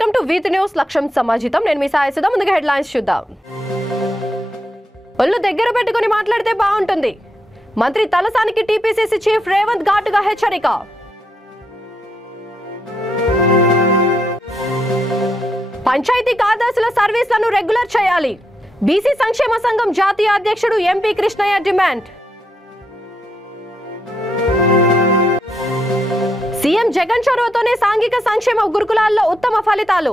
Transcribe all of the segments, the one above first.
Welcome to wheat news లక్ష్యం సమాజితం. నేను మీ సాయి సుధా. ముందుగా హెడ్లైన్స్ చూద్దాం. ఒళ్ళు దగ్గర పెట్టుకుని మాట్లాడితే బాగుంటుంది. మంత్రి తలసానికి టీపీసీసీ చీఫ్ రేవంత్ ఘాటుగా హెచ్చరిక. పంచాయతీ కార్యదర్శుల సర్వీసులను రెగ్యులర్ చేయాలి. బీసీ సంక్షేమ సంఘం జాతీయ అధ్యక్షుడు MP Krishnaiah demand. CM Jagan చొరవతోనే సాంఘిక సంక్షేమ గురుకులాల్లో ఉత్తమ ఫలితాలు.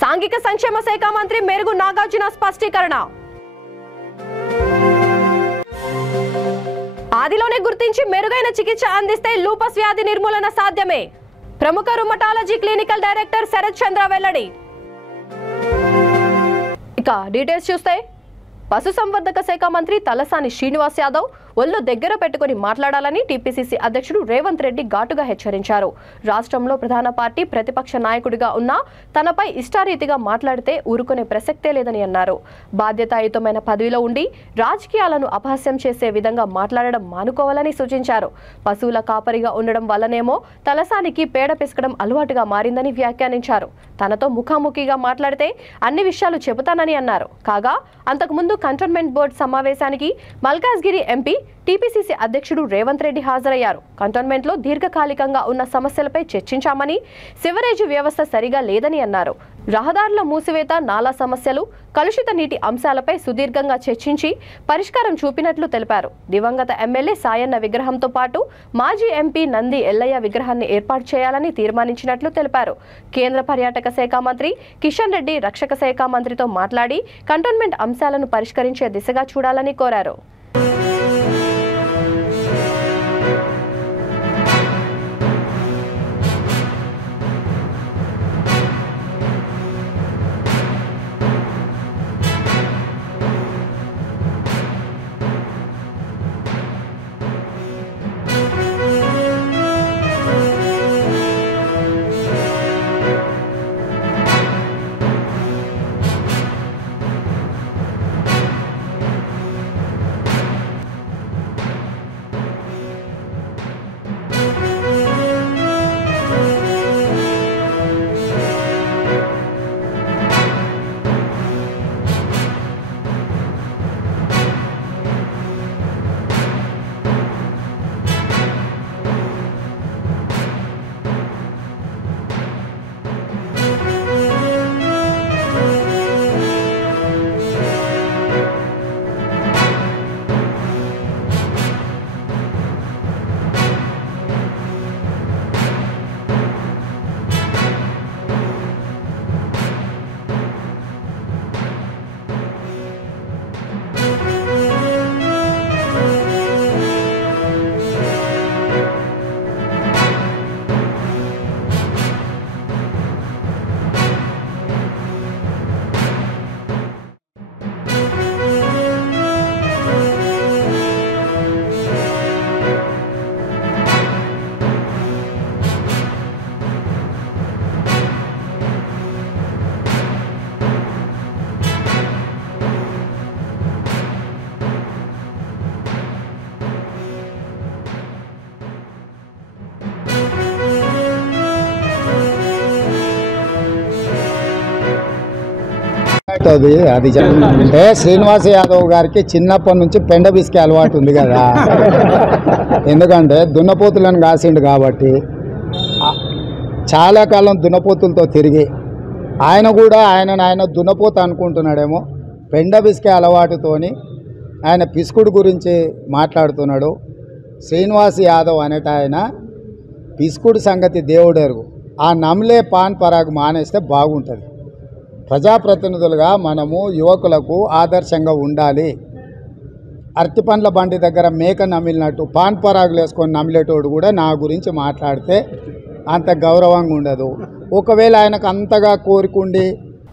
సాంఘిక సంక్షేమ శాఖ మంత్రి మెరుగు నాగార్జున స్పష్టీకరణ. ఆదిలోనే గుర్తించి మెరుగైన చికిత్స అందిస్తే లూపస్ వ్యాధి నిర్మూలన సాధ్యమే. ప్రముఖ రుమటాలజీ క్లినికల్ డైరెక్టర్ శరత్ చంద్ర వెల్లడి. ఇక డీటెయిల్స్ చూస్తే పశుసంవర్ధక శాఖ మంత్రి తలసాని శ్రీనివాస్ యాదవ్ ఒళ్ళు దగ్గర పెట్టుకుని మాట్లాడాలని టీపీసీసీ అధ్యక్షుడు రేవంత్ రెడ్డి ఘాటుగా హెచ్చరించారు. రాష్ట్రంలో ప్రధాన పార్టీ ప్రతిపక్ష నాయకుడిగా ఉన్నా తనపై ఇష్టారీతిగా మాట్లాడితే ఊరుకునే ప్రసక్తే లేదని అన్నారు. బాధ్యతాయుతమైన పదవిలో ఉండి రాజకీయాలను అపహాస్యం చేసే విధంగా మాట్లాడడం మానుకోవాలని సూచించారు. పశువుల కాపరిగా ఉండడం వల్లనేమో తలసానికి పేడ పిసకడం అలవాటుగా మారిందని వ్యాఖ్యానించారు. తనతో ముఖాముఖిగా మాట్లాడితే అన్ని విషయాలు చెబుతానని అన్నారు. కాగా అంతకుముందు కంటోన్మెంట్ బోర్డు సమావేశానికి మల్కాజ్గిరి ఎంపీ టీపీసీసీ అధ్యక్షుడు రేవంత్ రెడ్డి హాజరయ్యారు. కంటోన్మెంట్ లో దీర్ఘకాలికంగా ఉన్న సమస్యలపై చర్చించామని, సివరేజ్ వ్యవస్థ సరిగా లేదని అన్నారు. రహదారుల మూసివేత, నాలా సమస్యలు, కలుషిత నీటి అంశాలపై సుదీర్ఘంగా చర్చించి పరిష్కారం చూపినట్లు తెలిపారు. దివంగత ఎమ్మెల్యే సాయన్న విగ్రహంతో పాటు మాజీ ఎంపీ నంది ఎల్లయ్య విగ్రహాన్ని ఏర్పాటు చేయాలని తీర్మానించినట్లు తెలిపారు. కేంద్ర పర్యాటక శాఖ మంత్రి కిషన్ రెడ్డి రక్షక శాఖ మంత్రితో మాట్లాడి కంటోన్మెంట్ అంశాలను పరిష్కరించే దిశగా చూడాలని కోరారు. అది అంటే శ్రీనివాస్ యాదవ్ గారికి చిన్నప్పటి నుంచి పెండ బిస్కే అలవాటు ఉంది కదా. ఎందుకంటే దున్నపోతులను కాసిండు కాబట్టి చాలా కాలం దున్నపోతులతో తిరిగి ఆయన కూడా ఆయన దున్నపోత అనుకుంటున్నాడేమో. పెండ బిస్కే అలవాటుతోని ఆయన పిసుకుడు గురించి మాట్లాడుతున్నాడు. శ్రీనివాస్ యాదవ్ అనేట ఆయన పిసుకుడు సంగతి దేవుడెరుగు. ఆ నమ్లే పాన్ పరాగు మానేస్తే బాగుంటుంది. ప్రజాప్రతినిధులుగా మనము యువకులకు ఆదర్శంగా ఉండాలి. అరటి పండ్ల బండి దగ్గర మేక నమిలినట్టు పాన్ పరాగులు వేసుకొని నమిలేటోడు కూడా నా గురించి మాట్లాడితే అంత గౌరవంగా ఉండదు. ఒకవేళ ఆయనకు అంతగా కోరుకుండి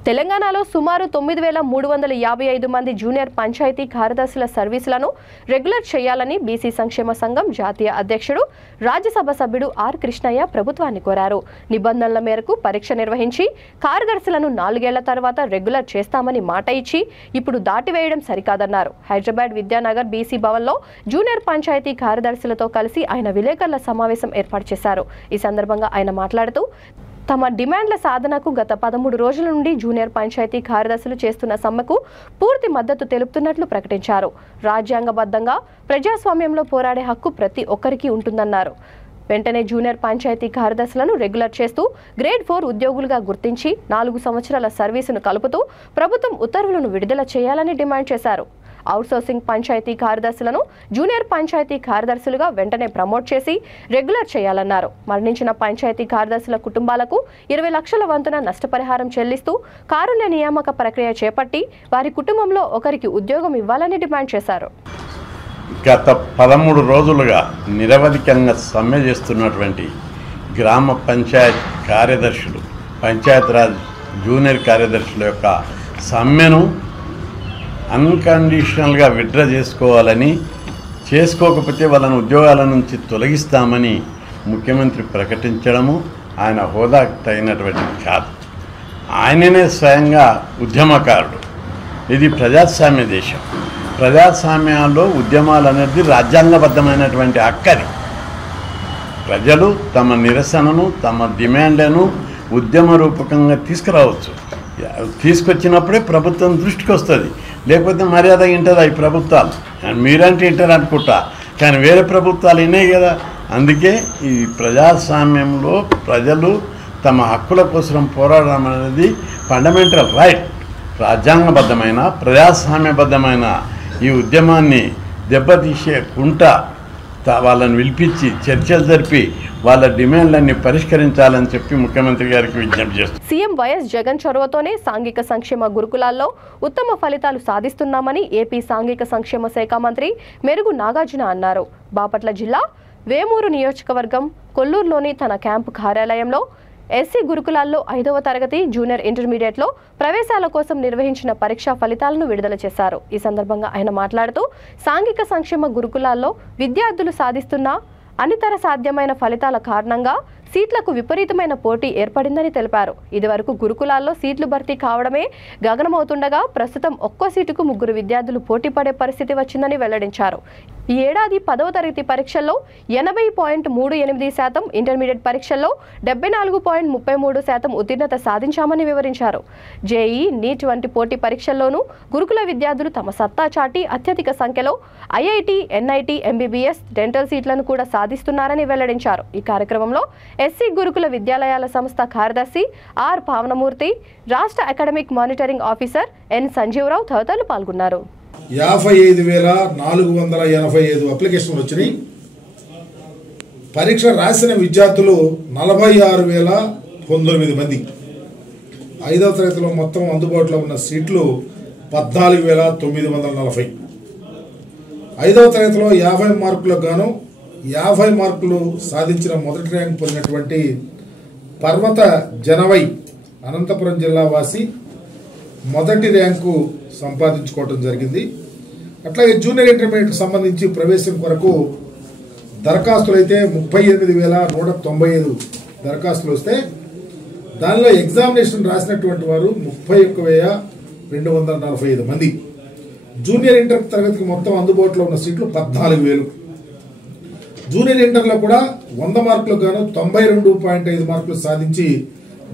తెలంగాణలో సుమారు 9,355 మంది జూనియర్ పంచాయతీ కార్యదర్శుల సర్వీసులను రెగ్యులర్ చేయాలని బీసీ సంక్షేమ సంఘం జాతీయ అధ్యక్షుడు రాజ్యసభ సభ్యుడు ఆర్ కృష్ణయ్య ప్రభుత్వాన్ని కోరారు. నిబంధనల మేరకు పరీక్ష నిర్వహించి కార్యదర్శులను 4 ఏళ్ల తర్వాత రెగ్యులర్ చేస్తామని మాట ఇచ్చి ఇప్పుడు దాటివేయడం సరికాదన్నారు. హైదరాబాద్ విద్యానగర్ బీసీ భవన్లో జూనియర్ పంచాయతీ కార్యదర్శులతో కలిసి ఆయన విలేకరుల సమావేశం ఏర్పాటు చేశారు. ఈ సందర్భంగా ఆయన మాట్లాడుతూ తమ డిమాండ్ల సాధనకు గత 13 రోజుల నుండి జూనియర్ పంచాయతీ కార్యదర్శులు చేస్తున్న సమ్మెకు పూర్తి మద్దతు తెలుపుతున్నట్లు ప్రకటించారు. రాజ్యాంగబద్ధంగా ప్రజాస్వామ్యంలో పోరాడే హక్కు ప్రతి ఒక్కరికి ఉంటుందన్నారు. వెంటనే జూనియర్ పంచాయతీ కార్యదర్శులను రెగ్యులర్ చేస్తూ గ్రేడ్ 4 ఉద్యోగులుగా గుర్తించి 4 సంవత్సరాల సర్వీసును కలుపుతూ ప్రభుత్వం ఉత్తర్వులను విడుదల చేయాలని డిమాండ్ చేశారు. అవుట్సోర్సింగ్ పంచాయతీ కార్యదర్శులను జూనియర్ పంచాయతీ కార్యదర్శులుగా వెంటనే ప్రమోట్ చేసి రెగ్యులర్ చేయాలన్నారు. మరణించిన పంచాయతీ కార్యదర్శుల కుటుంబాలకు 20 లక్షల వంతున నష్టపరిహారం చెల్లిస్తూ కారుణ్య నియామక ప్రక్రియ చేపట్టి వారి కుటుంబంలో ఒకరికి ఉద్యోగం ఇవ్వాలని డిమాండ్ చేశారు. గత 13 రోజులుగా నిరవధికంగా సమ్మె చేస్తున్నటువంటి గ్రామ పంచాయత్ కార్యదర్శులు, పంచాయతీరాజ్ జూనియర్ కార్యదర్శుల యొక్క సమ్మెను అన్కండిషనల్గా విత్డ్రా చేసుకోవాలని, చేసుకోకపోతే వాళ్ళని ఉద్యోగాల నుంచి తొలగిస్తామని ముఖ్యమంత్రి ప్రకటించడము ఆయన హోదాకు తగినటువంటి కాదు. ఆయననే స్వయంగా ఉద్యమకారుడు. ఇది ప్రజాస్వామ్య దేశం. ప్రజాస్వామ్యాల్లో ఉద్యమాలు అనేది రాజ్యాంగబద్ధమైనటువంటి హక్కది. ప్రజలు తమ నిరసనను, తమ డిమాండ్లను ఉద్యమ రూపకంగా తీసుకురావచ్చు. తీసుకొచ్చినప్పుడే ప్రభుత్వం దృష్టికి వస్తుంది. లేకపోతే మర్యాద వింటుంది ఈ ప్రభుత్వాలు. మీరంటే వింటారు అనుకుంటా, కానీ వేరే ప్రభుత్వాలు విన్నాయి కదా. అందుకే ఈ ప్రజాస్వామ్యంలో ప్రజలు తమ హక్కుల కోసం పోరాడడం అనేది ఫండమెంటల్ రైట్. రాజ్యాంగబద్ధమైన ప్రజాస్వామ్యబద్ధమైన ఈ ఉద్యమాన్ని దెబ్బతీసేకుంటా వాళ్ళని పిలిపించి చర్చలు జరిపి వాళ్ళ డిమాండ్లన్నీ పరిష్కరించాలని చెప్పి ముఖ్యమంత్రి గారికి విజ్ఞప్తి చేస్తారు. సీఎం వైఎస్ జగన్ చొరవతోనే సాంఘిక సంక్షేమ గురుకులాల్లో ఉత్తమ ఫలితాలు సాధిస్తున్నామని ఏపీ సాంఘిక సంక్షేమ శాఖ మంత్రి మెరుగు నాగార్జున అన్నారు. బాపట్ల జిల్లా వేమూరు నియోజకవర్గం కొల్లూరులోని తన క్యాంపు కార్యాలయంలో ఎస్సీ గురుకులాల్లో 5వ తరగతి జూనియర్ ఇంటర్మీడియట్లో ప్రవేశాల కోసం నిర్వహించిన పరీక్షా ఫలితాలను విడుదల చేశారు. ఈ సందర్భంగా ఆయన మాట్లాడుతూ సాంఘిక సంక్షేమ గురుకులాల్లో విద్యార్థులు సాధిస్తున్న అనితర సాధ్యమైన ఫలితాల కారణంగా సీట్లకు విపరీతమైన పోటీ ఏర్పడిందని తెలిపారు. ఇదివరకు గురుకులాల్లో సీట్లు భర్తీ కావడమే గగనమవుతుండగా ప్రస్తుతం ఒక్కో సీటుకు 3 విద్యార్థులు పోటీ పడే పరిస్థితి వచ్చిందని వెల్లడించారు. ఈ ఏడాది 10వ తరగతి పరీక్షల్లో 80.38%, ఇంటర్మీడియట్ పరీక్షల్లో 74.33% ఉత్తీర్ణత సాధించామని వివరించారు. జేఈ, నీట్ వంటి పోటీ పరీక్షల్లోనూ గురుకుల విద్యార్థులు తమ సత్తా చాటి అత్యధిక సంఖ్యలో ఐఐటి, ఎన్ఐటి, ఎంబీబీఎస్, డెంటల్ సీట్లను కూడా సాధిస్తున్నారని వెల్లడించారు. ఈ కార్యక్రమంలో ఎస్సీ గురుకుల విద్యాలయాల సంస్థ కార్యదర్శి ఆర్ పావనమూర్తి, రాష్ట్ర academic monitoring officer N Sanjeeva Rao తదితరులు పాల్గొన్నారు. 55,485 అప్లికేషన్లు వచ్చినాయి. పరీక్ష రాసిన విద్యార్థులు 46,019 మంది. 5వ తరగతిలో మొత్తం అందుబాటులో ఉన్న సీట్లు 14,940. 5వ తరగతిలో 50 మార్కులకు గాను 50 మార్కులు సాధించిన మొదటి ర్యాంక్ పొందినటువంటి పర్వత జనవై అనంతపురం జిల్లా వాసి మొదటి ర్యాంకు సంపాదించుకోవడం జరిగింది. అట్లాగే జూనియర్ ఇంటర్మీడియట్కి సంబంధించి ప్రవేశం కొరకు దరఖాస్తులు అయితే 38,195 దరఖాస్తులు వస్తే దానిలో ఎగ్జామినేషన్ రాసినటువంటి వారు 31,245 మంది. జూనియర్ ఇంటర్ తరగతికి మొత్తం అందుబాటులో ఉన్న సీట్లు 14,000. జూనియర్ ఇంటర్లో కూడా 100 మార్కులకు గాను 92.5 మార్కులు సాధించి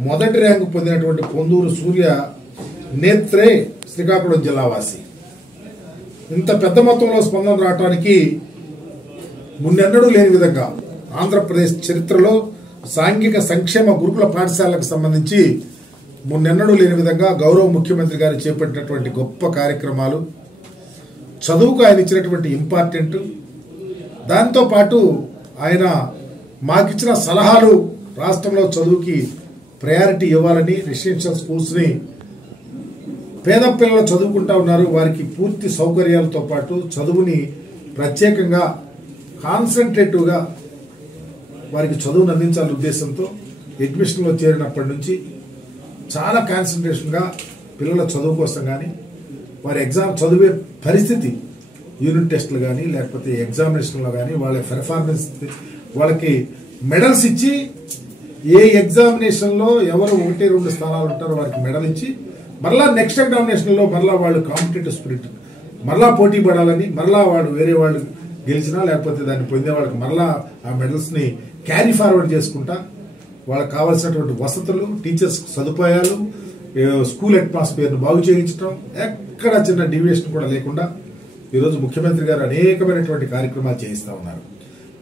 మొదటి ర్యాంకు పొందినటువంటి పొందూరు సూర్య నేత్రే శ్రీకాకుళం జిల్లా వాసి. ఇంత పెద్ద మొత్తంలో స్పందన రావడానికి మున్నెన్నడూ లేని విధంగా ఆంధ్రప్రదేశ్ చరిత్రలో సాంఘిక సంక్షేమ గురుకుల పాఠశాలకు సంబంధించి మున్నెన్నడూ లేని విధంగా గౌరవ ముఖ్యమంత్రి గారు చేపట్టినటువంటి గొప్ప కార్యక్రమాలు, చదువుకు ఆయన ఇచ్చినటువంటి ఇంపార్టెంట్, దాంతోపాటు ఆయన మాకిచ్చిన సలహాలు రాష్ట్రంలో చదువుకి ప్రయారిటీ ఇవ్వాలని, రెసిడెన్షియల్ స్కూల్స్ని పేద పిల్లలు చదువుకుంటా ఉన్నారు, వారికి పూర్తి సౌకర్యాలతో పాటు చదువుని ప్రత్యేకంగా కాన్సన్ట్రేటివ్గా వారికి చదువును అందించాలనే ఉద్దేశంతో అడ్మిషన్లో చేరినప్పటి నుంచి చాలా కాన్సన్ట్రేషన్గా పిల్లల చదువు కోసం కానీ వారి ఎగ్జామ్ చదివే పరిస్థితి, యూనిట్ టెస్టులు కానీ లేకపోతే ఎగ్జామినేషన్లో కానీ వాళ్ళ పెర్ఫార్మెన్స్, వాళ్ళకి మెడల్స్ ఇచ్చి ఏ ఎగ్జామినేషన్లో ఎవరు 1-2 స్థానాలు ఉంటారో వారికి మెడల్ ఇచ్చి మరలా నెక్స్ట్ ఎగ్జామినేషన్లో మరలా వాళ్ళు కాంపిటేటివ్ స్పిరిట్ మరలా పోటీ పడాలని, మరలా వాడు వేరే వాళ్ళు గెలిచినా లేకపోతే దాన్ని పొందే వాళ్ళకి మరలా ఆ మెడల్స్ని క్యారీ ఫార్వర్డ్ చేసుకుంటా వాళ్ళకి కావాల్సినటువంటి వసతులు, టీచర్స్ సదుపాయాలు, స్కూల్ అట్మాస్ఫియర్ను బాగు చేయించడం, ఎక్కడ చిన్న డీవియేషన్ కూడా లేకుండా ఈరోజు ముఖ్యమంత్రి గారు అనేకమైనటువంటి కార్యక్రమాలు చేయిస్తా ఉన్నారు.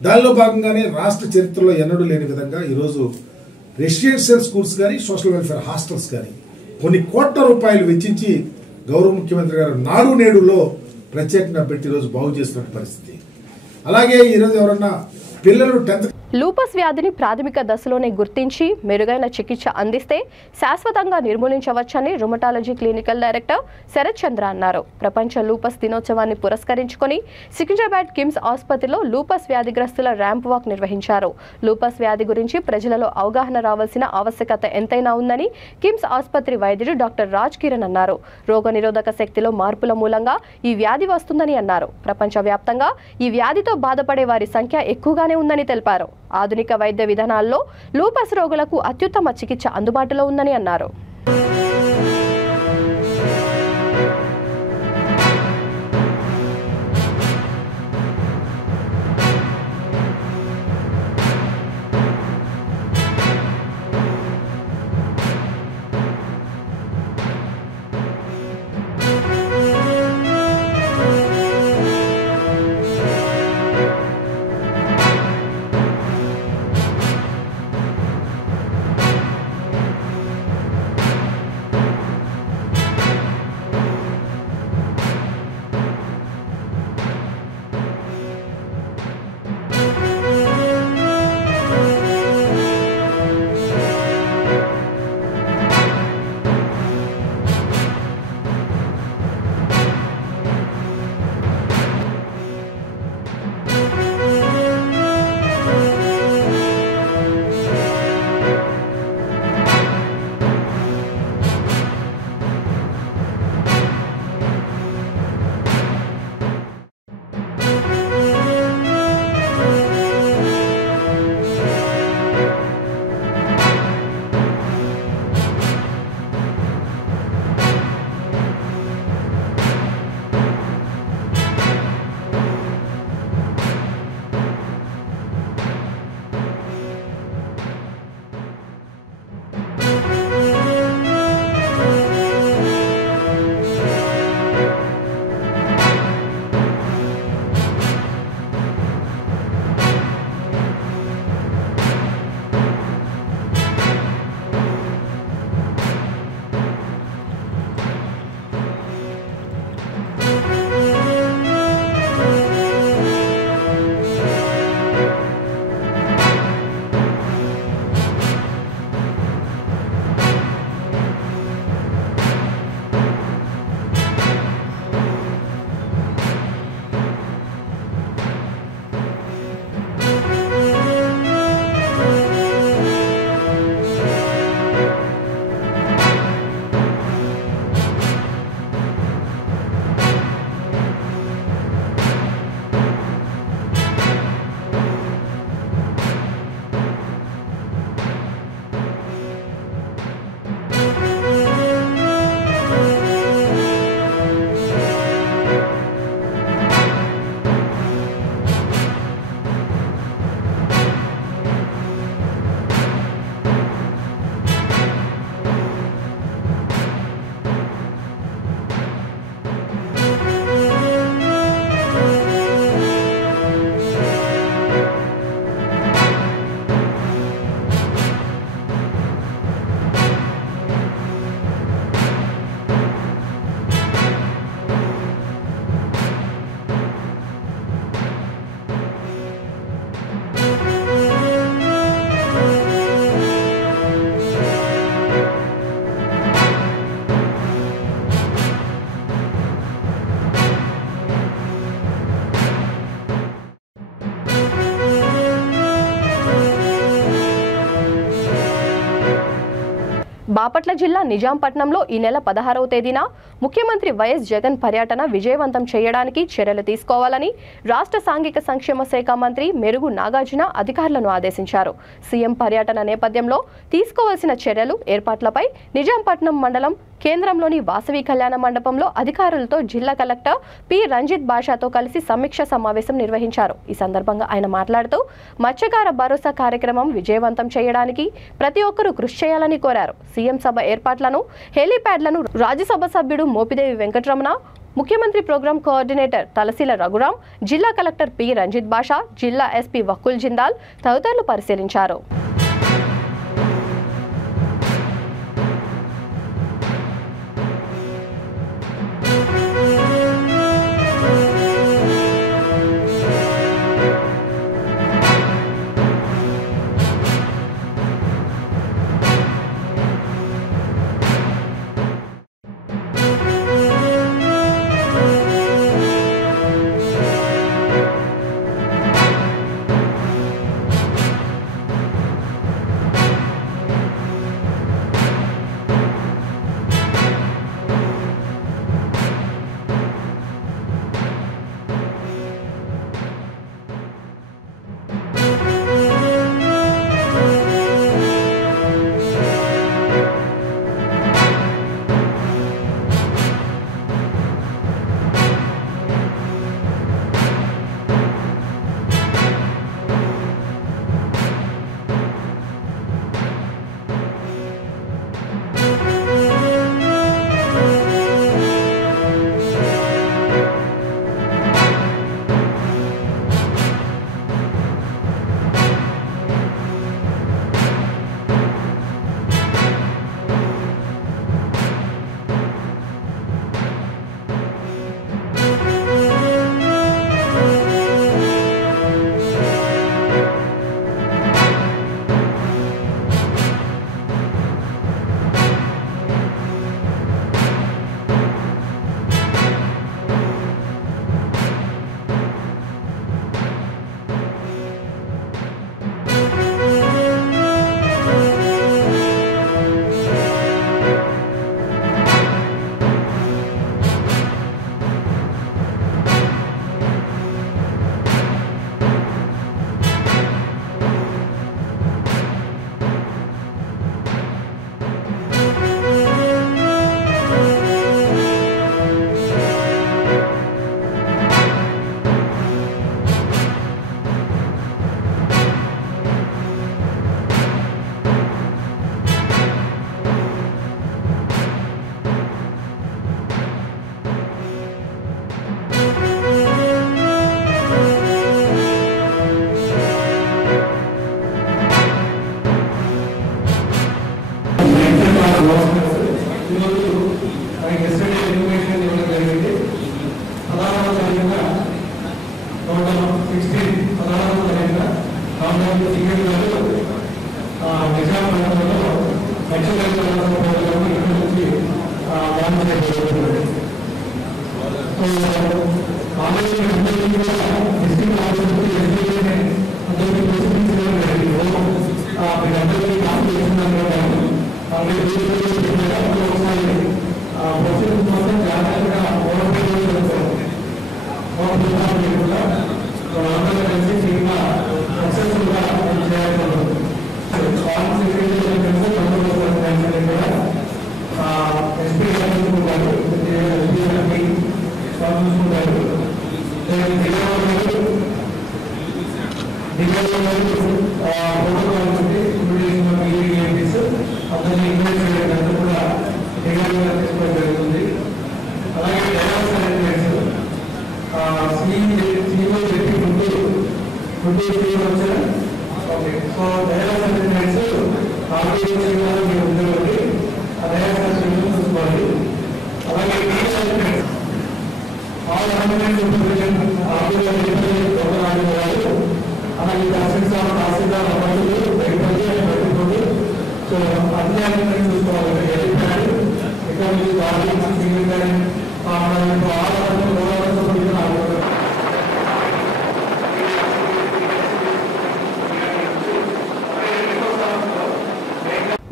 దానిలో భాగంగానే రాష్ట్ర చరిత్రలో ఎన్నడూ లేని విధంగా ఈరోజు రెసిడెన్షియల్ స్కూల్స్ కానీ, సోషల్ వెల్ఫేర్ హాస్టల్స్ కానీ కొన్ని కోట్ల రూపాయలు వెచ్చించి గౌరవ ముఖ్యమంత్రి గారు నాడు నేడులో ప్రత్యేకంగా పెట్టి ఈరోజు బాగు చేస్తున్న పరిస్థితి. అలాగే ఈరోజు ఎవరన్నా పిల్లలు 10th లూపస్ వ్యాధిని ప్రాథమిక దశలోనే గుర్తించి మెరుగైన చికిత్స అందిస్తే శాశ్వతంగా నిర్మూలించవచ్చని రుమటాలజీ క్లినికల్ డైరెక్టర్ శరత్ చంద్ర అన్నారు. ప్రపంచ లూపస్ దినోత్సవాన్ని పురస్కరించుకొని సికింద్రాబాద్ కిమ్స్ ఆసుపత్రిలో లూపస్ వ్యాధిగ్రస్తుల ర్యాంప్ వాక్ నిర్వహించారు. లూపస్ వ్యాధి గురించి ప్రజలలో అవగాహన రావాల్సిన ఆవశ్యకత ఎంతైనా ఉందని కిమ్స్ ఆసుపత్రి వైద్యుడు డాక్టర్ రాజ్ కిరణ్ అన్నారు. రోగనిరోధక శక్తిలో మార్పుల మూలంగా ఈ వ్యాధి వస్తుందని అన్నారు. ప్రపంచవ్యాప్తంగా ఈ వ్యాధితో బాధపడే వారి సంఖ్య ఎక్కువగానే ఉందని తెలిపారు. ఆధునిక వైద్య విధానాల్లో లూపస్ రోగులకు అత్యుత్తమ చికిత్స అందుబాటులో ఉందని అన్నారు. బాపట్ల జిల్లా నిజాంపట్నంలో ఈ నెల 16వ తేదీన ముఖ్యమంత్రి వైఎస్ జగన్ పర్యటన విజయవంతం చేయడానికి చర్యలు తీసుకోవాలని రాష్ట్ర సాంఘిక సంక్షేమ శాఖ మంత్రి మెరుగు నాగార్జున అధికారులను ఆదేశించారు. సీఎం పర్యటన నేపథ్యంలో తీసుకోవాల్సిన చర్యలు, ఏర్పాట్లపై నిజాంపట్నం మండలం కేంద్రంలోని వాసవి కళ్యాణ మండపంలో అధికారులతో జిల్లా కలెక్టర్ పి రంజిత్ బాషాతో కలిసి సమీక్ష సమావేశం నిర్వహించారు. ఈ సందర్భంగా ఆయన మాట్లాడుతూ మత్స్యకార భరోసా కార్యక్రమం విజయవంతం చేయడానికి ప్రతి ఒక్కరూ కృషి చేయాలని కోరారు. సీఎం సభ ఏర్పాట్లను, హెలీప్యాడ్లను రాజ్యసభ సభ్యుడు మోపిదేవి వెంకటరమణ, ముఖ్యమంత్రి ప్రోగ్రాం కోఆర్డినేటర్ తలశీల రఘురాం, జిల్లా కలెక్టర్ పి రంజిత్ బాషా, జిల్లా ఎస్పీ వకుల్ జిందాల్ తదితరులు పరిశీలించారు.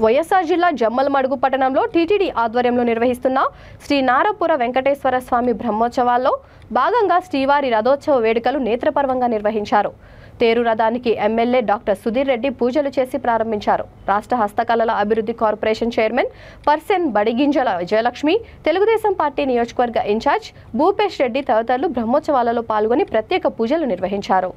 వైఎస్ఆర్ జిల్లా జమ్మలమడుగు పట్టణంలో టీటీడీ ఆధ్వర్యంలో నిర్వహిస్తున్న శ్రీ నారపుర వెంకటేశ్వర స్వామి బ్రహ్మోత్సవాల్లో భాగంగా శ్రీవారి రథోత్సవ వేడుకలు నేత్రపర్వంగా నిర్వహించారు. తేరు రథానికి ఎమ్మెల్యే డాక్టర్ సుధీర్ రెడ్డి పూజలు చేసి ప్రారంభించారు. రాష్ట్ర హస్తకళల అభివృద్ధి corporation chairman person Badiginjala Vijayalakshmi, Telugu Desam party నియోజకవర్గ ఇన్ఛార్జ్ భూపేష్ రెడ్డి తదితరులు బ్రహ్మోత్సవాలలో పాల్గొని ప్రత్యేక పూజలు నిర్వహించారు.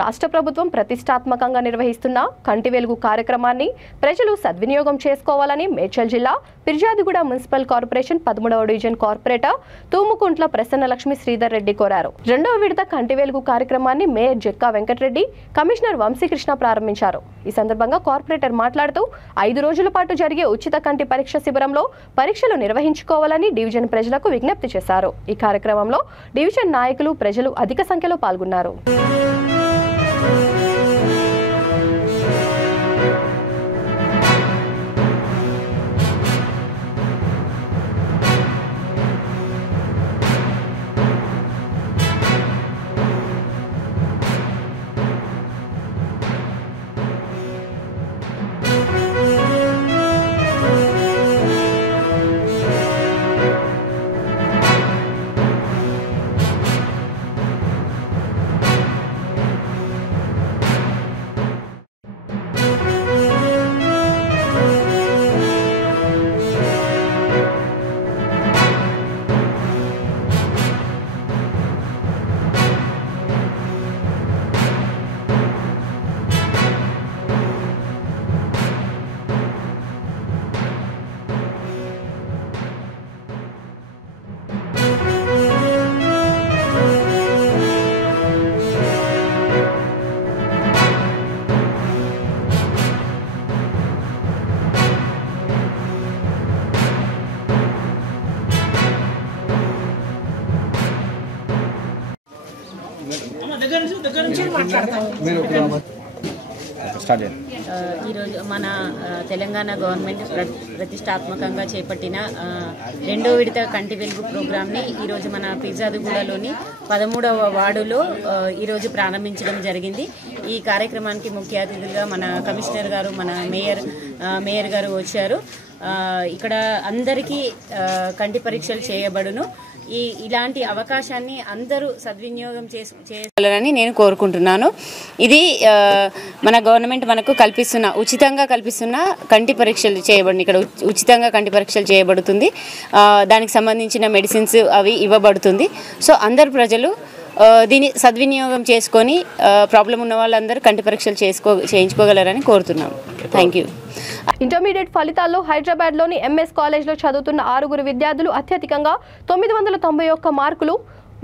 రాష్ట్ర ప్రభుత్వం ప్రతిష్టాత్మకంగా నిర్వహిస్తున్న కంటి వెలుగు కార్యక్రమాన్ని ప్రజలు సద్వినియోగం చేసుకోవాలని మేడ్చల్ జిల్లా ఫిర్యాదిగూడ మున్సిపల్ కార్పొరేషన్ 13వ డివిజన్ కార్పొరేటర్ తూముకుంట్ల ప్రసన్నలక్ష్మి శ్రీధర్ రెడ్డి కోరారు. రెండవ విడత కంటి వెలుగు కార్యక్రమాన్ని మేయర్ జక్కా వెంకటరెడ్డి, కమిషనర్ వంశీకృష్ణ ప్రారంభించారు. ఈ సందర్భంగా కార్పొరేటర్ మాట్లాడుతూ 5 రోజుల పాటు జరిగే ఉచిత కంటి పరీక్ష శిబిరంలో పరీక్షలు నిర్వహించుకోవాలని డివిజన్ ప్రజలకు విజ్ఞప్తి చేశారు. ఈ కార్యక్రమంలో డివిజన్ నాయకులు, ప్రజలు అధిక సంఖ్యలో పాల్గొన్నారు. ఈరోజు మన తెలంగాణ గవర్నమెంట్ ప్రతిష్టాత్మకంగా చేపట్టిన రెండో విడత కంటి వెలుగు ప్రోగ్రామ్ని ఈరోజు మన ఫిర్యాదిగూడలోని 13వ వార్డులో ఈరోజు ప్రారంభించడం జరిగింది. ఈ కార్యక్రమానికి ముఖ్య అతిథులుగా మన కమిషనర్ గారు, మన మేయర్ గారు వచ్చారు. ఇక్కడ అందరికీ కంటి పరీక్షలు చేయబడును. ఇలాంటి అవకాశాన్ని అందరూ సద్వినియోగం చేయాలని నేను కోరుకుంటున్నాను. ఇది మన గవర్నమెంట్ మనకు ఉచితంగా కల్పిస్తున్న కంటి పరీక్షలు చేయబడును. ఇక్కడ ఉచితంగా కంటి పరీక్షలు చేయబడుతుంది. దానికి సంబంధించిన మెడిసిన్స్ అవి ఇవ్వబడుతుంది. సో అందరు ప్రజలు దీన్ని సద్వినియోగం చేసుకొని ప్రాబ్లం ఉన్న వాళ్ళందరూ కంటి పరీక్షలు చేయించుకోగలరని కోరుతున్నాం. Thank you. ఇంటర్మీడియట్ ఫలితాల్లో హైదరాబాద్లోని ఎంఎస్ కాలేజ్లో చదువుతున్న 6 విద్యార్థులు అత్యధికంగా 991 మార్కులు,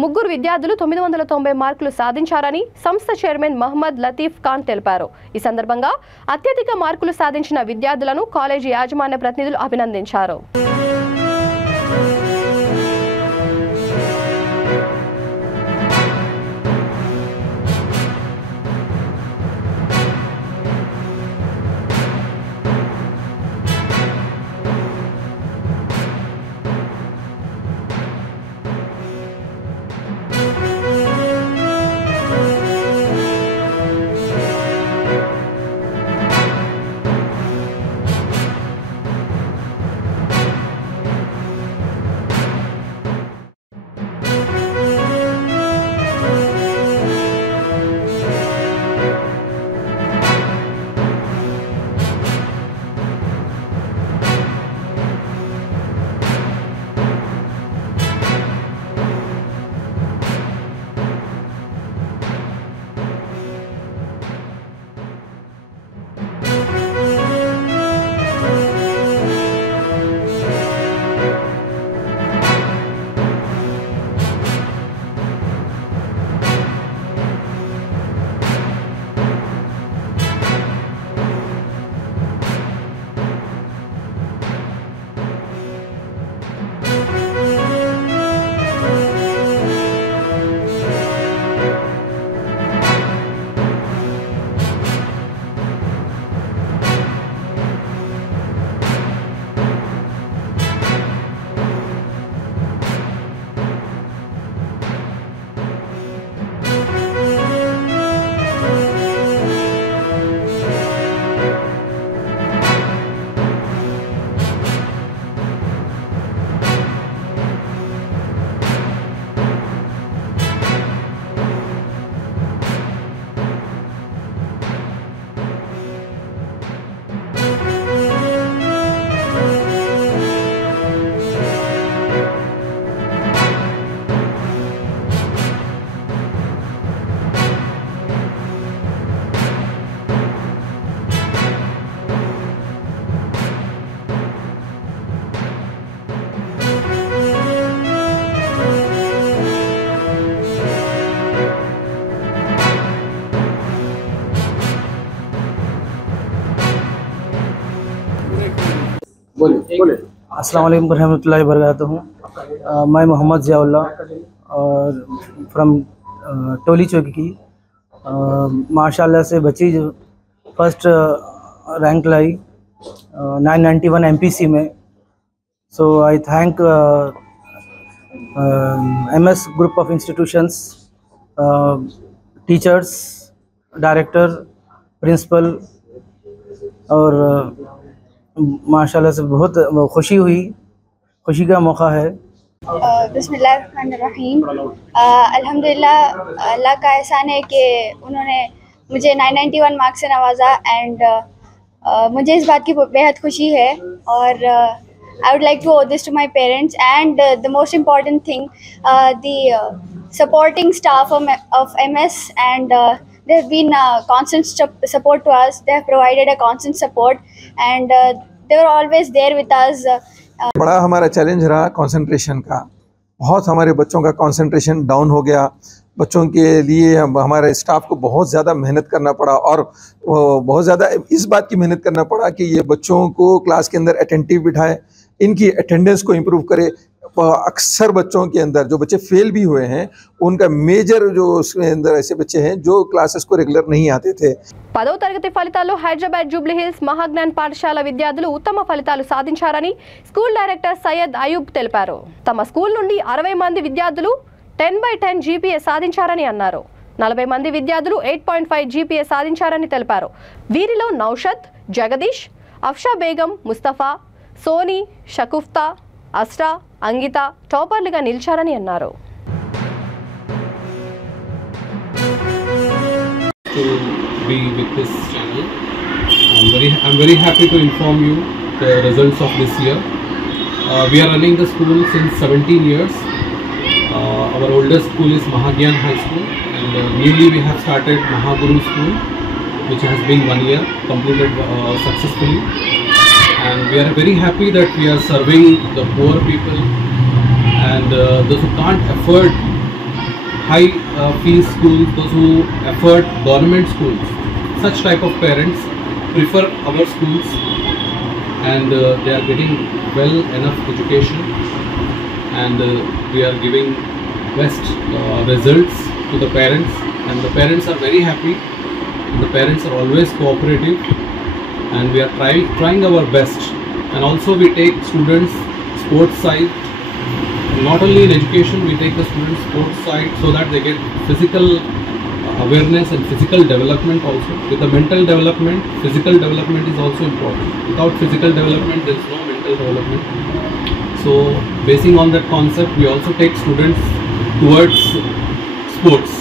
3 విద్యార్థులు 990 మార్కులు సాధించారని సంస్థ చైర్మన్ మహమ్మద్ లతీఫ్ ఖాన్ తెలిపారు. ఈ సందర్భంగా అత్యధిక మార్కులు సాధించిన విద్యార్థులను కాలేజీ యాజమాన్య ప్రతినిధులు అభినందించారు. अस्सलाम वालेकुम रहमतुल्लाहि व बरकातहू। मैं मोहम्मद ज़ियाउल्लाह फ्रॉम टोली चौकी की माशाल्लाह से बच्ची जो फर्स्ट रैंक लाई 991 MPC में। So I thank MS group of institutions, teachers, director, principal और माशाल्लाह से बहुत खुशी हुई, खुशी का मौका है। बिस्मिल्लाहिर्रहमानिर्रहीम। अल्हम्दुलिल्लाह, अल्लाह का एहसान है कि उन्होंने मुझे 991 मार्क्स से नवाजा एंड मुझे इस बात की बेहद खुशी है और I would like to owe this to my parents and the most important thing the supporting staff of MS and they have been constant support to us. They have provided a constant support and they were always there with us. बड़ा हमारा challenge रहा concentration का। बहुत हमारे बच्चों का concentration down हो गया। बच्चों के लिए हमारे स्टाफ को बहुत ज़्यादा मेहनत करना पड़ा और बहुत ज़्यादा इस बात की मेहनत करना पड़ा कि ये बच्चों को क्लास के अंदर अटेंटिव बिठाए, इनकी अटेंडेंस को इम्प्रूव करे। अक्सर बच्चों के अंदर जो बच्चे फेल भी हुए हैं, उनका मेजर जो उसके अंदर ऐसे बच्चे हैं जो क्लासेस को रेगुलर नहीं आते थे। 10వ తరగతి ఫలితాల్లో హైదరాబాద్ జూబ్లీ హిల్స్ మహాజ్ఞాన్ పాఠశాల విద్యార్థులు ఉత్తమ ఫలితాలు సాధించారని స్కూల్ డైరెక్టర్ సయ్యద్ అయూబ్ తెలిపారు. తమ స్కూల్ నుండి 60 మంది విద్యార్థులు 10/10 GPA సాధించారని అన్నారు. 40 మంది విద్యార్థులు 8.5 GPA సాధించారని తెలిపారు. వీరిలో నౌషద్, జగదీష్, అఫ్షా బేగం, ముస్తఫా, సోనీ, షకుఫ్తా, అస్రా, అంగిత టాపర్లుగా నిలిచారని అన్నారు. Be with this channel. I'm very happy to inform you the results of this year. We are running the school since 17 years. our oldest school is Mahagyan High School, and newly we have started Mahaguru School, which has been 1 year completed successfully. And we are very happy that we are serving the poor people and those who can't afford high fees schools, those who afford government schools. Such type of parents prefer our schools, and they are getting well enough education, and we are giving best results to the parents, and the parents are very happy, and the parents are always cooperative, and we are trying our best. And also we take students sports side. Not only in education, we take the students sports side so that they get physical awareness and physical development also. With the mental development, physical development is also important. Without physical development, there is no mental development. So basing on that concept, we also take students towards sports.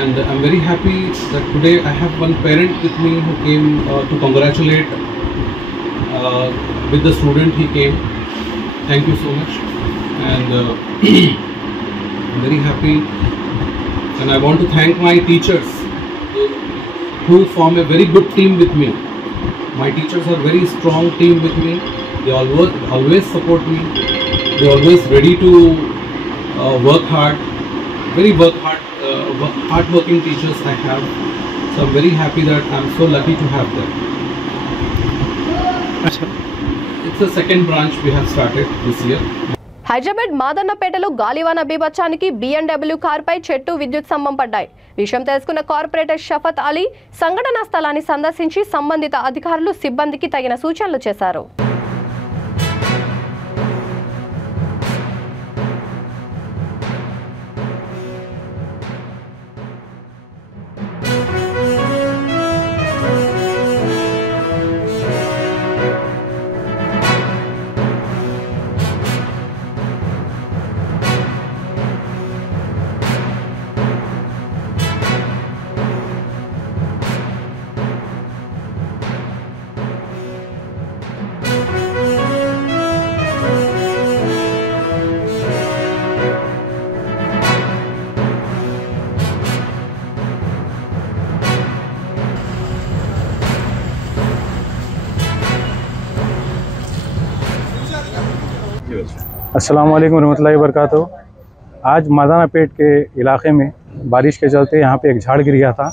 And I'm very happy that today I have one parent with me who came to congratulate with the student he came. Thank you so much. And I'm very happy, and I want to thank my teachers who form a very good team with me. My teachers are very strong team with me. They always support me. They always ready to work hard. Very hard-working teachers I have. So I'm very happy that I'm so lucky to have them. It's the second branch we have started this year. Hyderabad మాదన్నపేటలో గాలివాన బీభత్సానికి BMW కారుపై చెట్టు విద్యుత్ స్తంభం పడ్డాయి. విషయం తెలుసుకున్న corporator షఫత్ Ali సంఘటనా స్థలాన్ని సందర్శించి సంబంధిత అధికారులు సిబ్బందికి తగిన సూచనలు చేశారు. अस्सलाम वालेकुम रहमतुल्लाहि वबरकातुहू। आज मादाना पेट के इलाके में बारिश के चलते यहाँ पे एक झाड़ गिर गया था,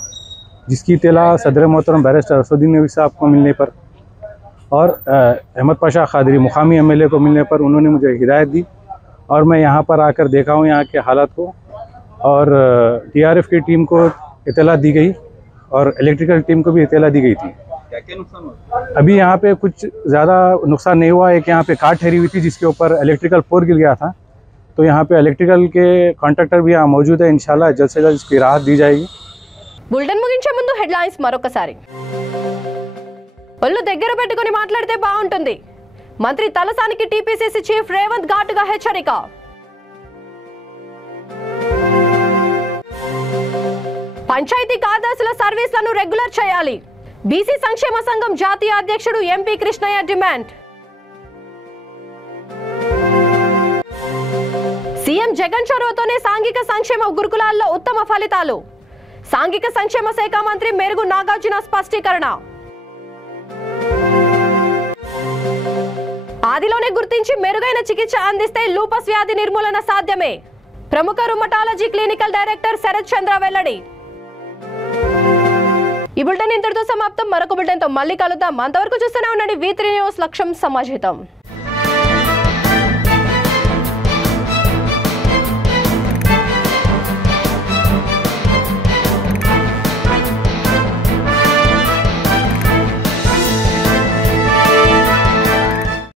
जिसकी इत्तला सदर मोहतरम बैरिस्टर असदुद्दीन नबी साहब को मिलने पर और अहमद पाशा खादरी मुकामी MLA को मिलने पर उन्होंने मुझे हिदायत दी, और मैं यहाँ पर आकर देखा हूँ यहाँ के हालात को, और TRF की टीम को इत्तला दी गई और इलेक्ट्रिकल टीम को भी इत्तला दी गई थी। क्या नुकसान हुआ? अभी यहाँ पे कुछ ज़्यादा नुकसान नहीं हुआ। एक यहाँ पे कार ठहरी हुई थी जिसके ऊपर इलेक्ट्रिकल पोल गिर गया था, तो यहाँ पे इलेक्ट्रिकल के कॉन्ट्रैक्टर भी यहाँ मौजूद है। इंशाल्लाह जल्द से जल्द इसकी राहत दी जाएगी। బులెటిన్ ముగించే ముందు హెడ్లైన్స్ మరొకసారి. ఒళ్ళు దగ్గర పెట్టుకొని మాట్లాడితే బాగుంటుంది. మంత్రి తలసానికి టీపీసీసీ చీఫ్ రేవంత్ ఘాటుగా హెచ్చరిక. పంచాయతీ కార్యదర్శుల సర్వీసులను రెగ్యులర్ చేయాలి. బీసీ సంక్షేమ సంఘం జాతీయ అధ్యక్షుడు MP Krishnaiah demand. CM Jagan చొరవతోనే సాంఘిక సంక్షేమ గురుకులాల్లో ఉత్తమ ఫలితాలు. సాంఘిక సంక్షేమ శాఖ మంత్రి మెరుగు నాగార్జున స్పష్టీకరణ. ఆదిలోనే గుర్తించి మెరుగైన చికిత్స అందిస్తే లూపస్ వ్యాధి నిర్మూలన సాధ్యమే. ప్రముఖ రుమటాలజీ క్లినికల్ డైరెక్టర్ శరత్ చంద్ర వెల్లడి. ఈ బులెటిన్ ఇంతటితో సమాప్తం. మరొక బులెటిన్తో మళ్ళీ కలుద్దాం. అంతవరకు చూస్తూనే ఉండండి V3 న్యూస్, లక్ష్యం సమాజహితం.